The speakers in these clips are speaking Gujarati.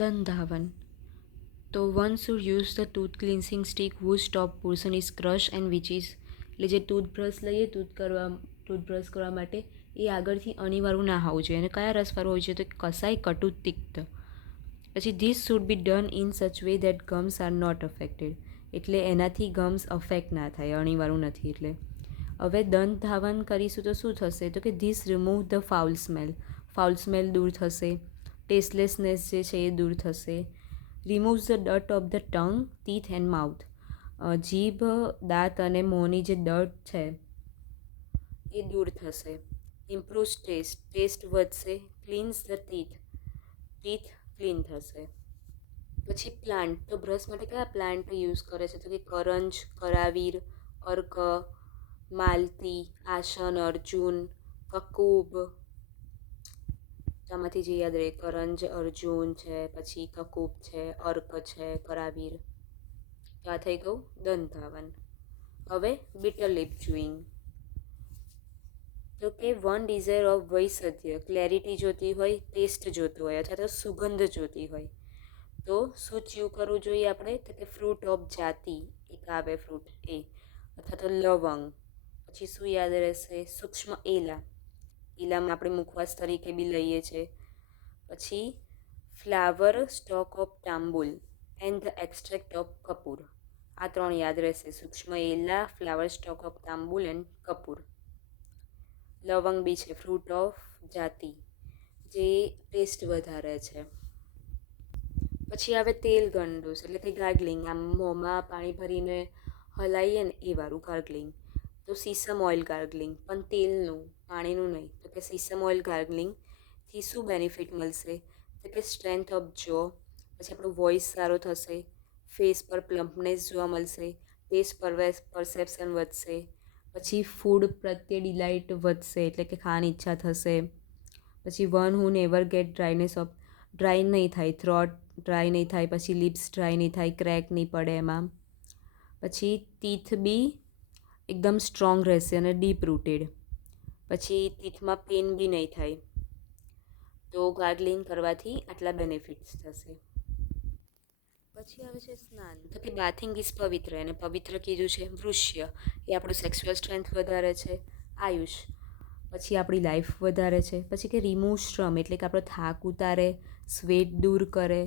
Dandhavan. તો one should use the tooth cleansing stick whose top portion is crushed and which is એટલે જે ટૂથબ્રશ લઈએ ટૂથબ્રશ કરવા માટે એ આગળથી અણીવાળું ના હોવું જોઈએ અને કયા રસવાળું હોય છે તો કસાય કટુ તિક્ત. પછી this should be done in such way that gums are not affected એટલે એનાથી ગમ્સ અફેક્ટ ના થાય, અણીવાળું નથી એટલે. હવે દંત ધાવન કરીશું તો શું થશે તો કે this remove the foul smell દૂર થશે, ટેસ્ટલેસનેસ જે છે એ દૂર થશે. રિમૂવ્સ the dirt of the tongue, teeth and mouth. જીભ, દાંત અને મોંની જે ડર્ટ છે એ દૂર થશે. ઇમ્પ્રૂવ્સ ટેસ્ટ વધશે. ક્લીન્સ ધ ટીથ ક્લીન થશે. પછી પ્લાન્ટ, તો બ્રશ માટે કયા પ્લાન્ટ યુઝ કરે છે તો કે કરંજ, કરાવીર, અર્ક, માલતી, આસન, અર્જુન, કકૂબ. આમાંથી જે યાદ રહે કરંજ, અર્જુન છે, પછી કકૂબ છે, અર્ક છે, કરાવીર. તો આ થઈ ગયું દંતાવન. હવે બીટર લિપ ચ્યુઇંગ. તો કે વન ડિઝાયર ઓફ વૈસધ્ય, ક્લેરિટી જોતી હોય, ટેસ્ટ જોતો હોય અથવા તો સુગંધ જોતી હોય તો શું ચ્યુ કરવું જોઈએ આપણે તો કે ફ્રૂટ ઓફ જાતિ, એક આવે ફ્રૂટ એ, અથવા તો લવંગ. પછી શું યાદ રહેશે સૂક્ષ્મ એલા, એલામાં આપણે મુખવાસ તરીકે બી લઈએ છીએ. પછી ફ્લાવર સ્ટોક ઓફ તાંબુલ એન્ડ ધ એક્સ્ટ્રેક્ટ ઓફ કપૂર. આ ત્રણ યાદ રહેશે, સૂક્ષ્મ એલા, ફ્લાવર સ્ટોક ઓફ તાંબુલ એન્ડ કપૂર. લવંગ બી છે ફ્રૂટ ઓફ જાતિ જે ટેસ્ટ વધારે છે. પછી આવે તેલ ગંડોસ એટલે કે ગાર્ગલિંગ, આમ મોંમાં પાણી ભરીને હલાવીએ ને એ વાળું ગાર્ગલિંગ. તો સીસમ ઓઇલ ગાર્ગલિંગ, પણ તેલનું, પાણીનું નહીં. તો કે સીસમ ઓઇલ ગાર્ગલિંગથી શું બેનિફિટ મળશે તો કે સ્ટ્રેન્થ ઓફ જો, પછી આપણો વોઇસ સારો થશે, ફેસ પર પ્લમ્પનેસ જોવા મળશે, ટેસ્ટ પરસેપ્શન વધશે. પછી ફૂડ પ્રત્યે ડિલાઇટ વધશે એટલે કે ખાવાની ઈચ્છા થશે. પછી one who never get dryness of, dry નહીં થાય, થ્રોટ ડ્રાય નહીં થાય, પછી લિપ્સ ડ્રાય નહીં થાય, ક્રેક નહીં પડે એમાં. પછી ટીથ બી એકદમ સ્ટ્રોંગ રહેશે અને ડીપ રૂટેડ. પછી ટીથમાં પેન બી નહીં થાય. તો ગાર્ગલિંગ કરવાથી આટલા બેનિફિટ્સ થશે. પછી આવે છે સ્નાન, તો કે બાથિંગ ઇઝ પવિત્ર, અને પવિત્ર કીધું છે. વૃષ્ય એ આપણું સેક્સ્યુઅલ સ્ટ્રેન્થ વધારે છે. આયુષ પછી આપણી લાઈફ વધારે છે. પછી કે રિમૂવ શ્રમ એટલે કે આપણો થાક ઉતારે, સ્વેટ દૂર કરે,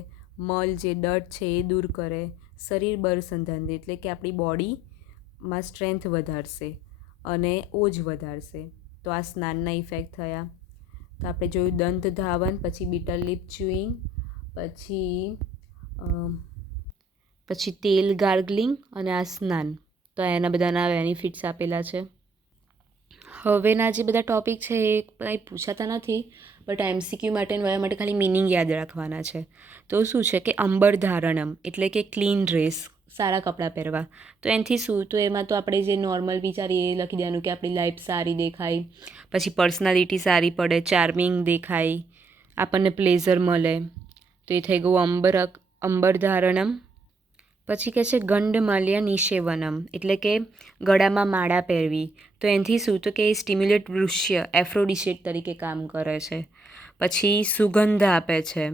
મલ જે ડર્ટ છે એ દૂર કરે, શરીર બળ સંધાન એટલે કે આપણી બોડીમાં સ્ટ્રેન્થ વધારશે અને ઓજ વધારશે. તો આ સ્નાનના ઇફેક્ટ થયા. તો આપણે જોયું દંત ધાવન, પછી બીટર લિપ ચ્યુઇંગ, પછી તેલ ગાર્ગલિંગ અને આ સ્નાન. તો એના બધાના બેનિફિટ્સ આપેલા છે. હવેના જે બધા ટૉપિક છે એ કંઈ પૂછાતા નથી, બટ એમસીક્યુ માટે અને વયા માટે ખાલી મિનિંગ યાદ રાખવાના છે. તો શું છે કે અંબર ધારણમ એટલે કે ક્લીન ડ્રેસ, સારા કપડાં પહેરવા. તો એનાથી શું, તો એમાં તો આપણે જે નોર્મલ વિચારીએ એ લખી દેવાનું કે આપણી લાઈફ સારી દેખાય, પછી પર્સનાલિટી સારી પડે, ચાર્મિંગ દેખાય, આપણને પ્લેઝર મળે. તો એ થઈ ગયું અંબર ધારણમ. પછી કહે છે ગંડમાલ્ય નિષેવનમ એટલે કે ગળામાં માળા પહેરવી. તો એનાથી શું, તો કે એ સ્ટિમ્યુલેટ વૃષ્ય, એફ્રોડિશેટ તરીકે કામ કરે છે. પછી સુગંધ આપે છે.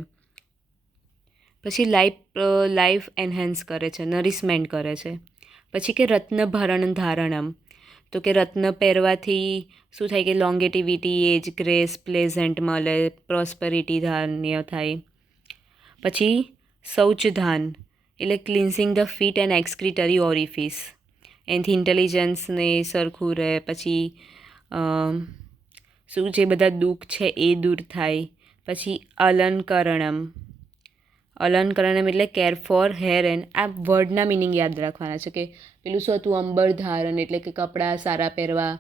પછી લાઈફ એન્હેન્સ કરે છે, નરિશમેન્ટ કરે છે. પછી કે રત્નભરણ ધારણમ, તો કે રત્ન પહેરવાથી શું થાય કે લોંગેટિવિટી, એજ, ગ્રેસ, પ્લેઝન્ટ મળે, પ્રોસ્પેરિટી ધાન્ય થાય. પછી શૌચધાન એટલે cleansing the fit and એક્સક્રીટરી orifice, એનાથી ઇન્ટેલિજન્સને સરખું રહે. પછી શું જે બધા દુઃખ છે એ દૂર થાય. પછી અલંકરણમ એટલે કેર ફોર હેર એન્ડ, આ વર્ડના મિનિંગ યાદ રાખવાના છે કે પેલું શું હતું અંબર ધારણ એટલે કે કપડાં સારા પહેરવા.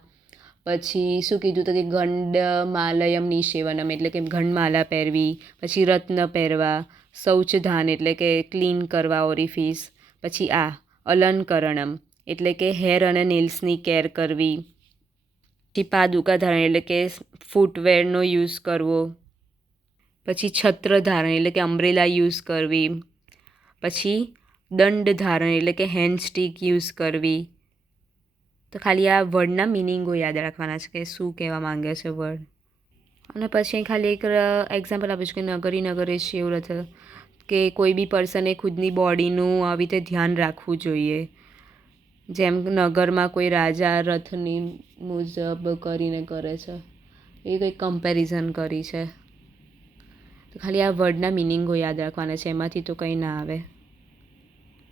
પછી શું કીધું તો કે ગંડમાલયમ નિષેવનમ એટલે કે ગંડમાલા પહેરવી. પછી રત્ન પહેરવા. શૌચધાન એટલે કે ક્લીન કરવા ઓરિફિસ. પછી આ અલંકરણમ એટલે કે હેર અને નેલ્સની કેર કરવી. પછી પાદુકા ધારણ એટલે કે ફૂટવેરનો યુઝ કરવો. પછી છત્ર ધારણ એટલે કે અમ્બ્રેલા યુઝ કરવી. પછી દંડ ધારણ એટલે કે હેન્ડ સ્ટિક યુઝ કરવી. તો ખાલી આ વર્ડના મિનિંગો યાદ રાખવાના છે કે શું કહેવા માંગે છે વર્ડ. અને પછી ખાલી એક એક્ઝામ્પલ આપું છું કે નગરી નગરે શિવરથ, કે કોઈ બી પર્સને ખુદની બોડીનું આવી રીતે ધ્યાન રાખવું જોઈએ. જેમ નગરમાં કોઈ રાજા રથની મુજબ કરીને કરે છે, એ કંઈક કમ્પેરિઝન કરી છે. તો ખાલી આ વર્ડના મિનિંગો યાદ રાખવાના છે, એમાંથી તો કંઈ ના આવે.